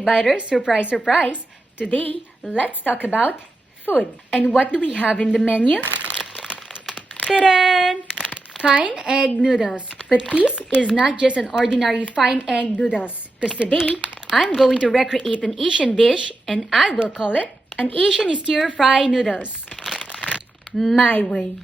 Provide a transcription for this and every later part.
Food Biters, surprise, surprise! Today, let's talk about food. And what do we have in the menu? Ta-da! Fine egg noodles. But this is not just an ordinary fine egg noodles. Because today, I'm going to recreate an Asian dish and I will call it an Asian stir-fry noodles. My way.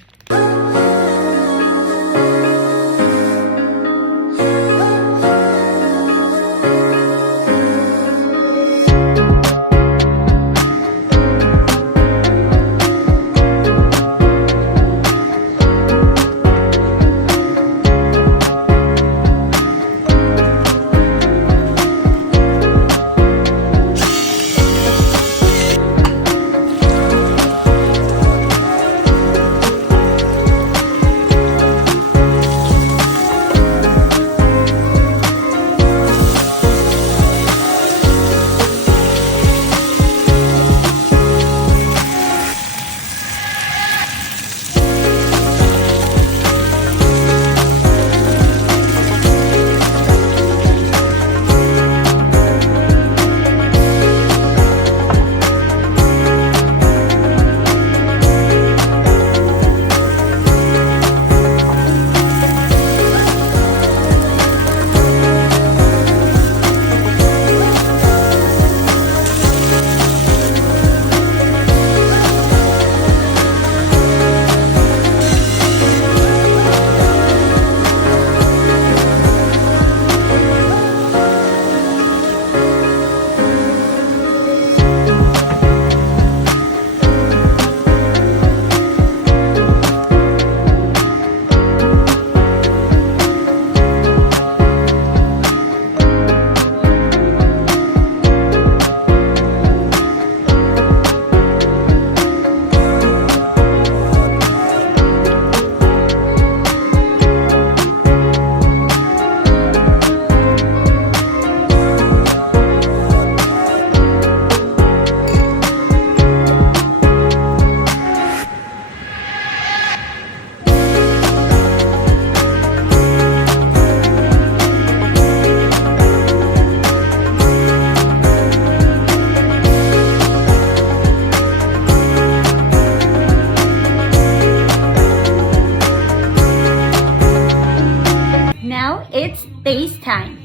Now it's taste time.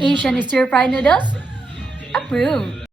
Asian stir-fry noodles? Approved.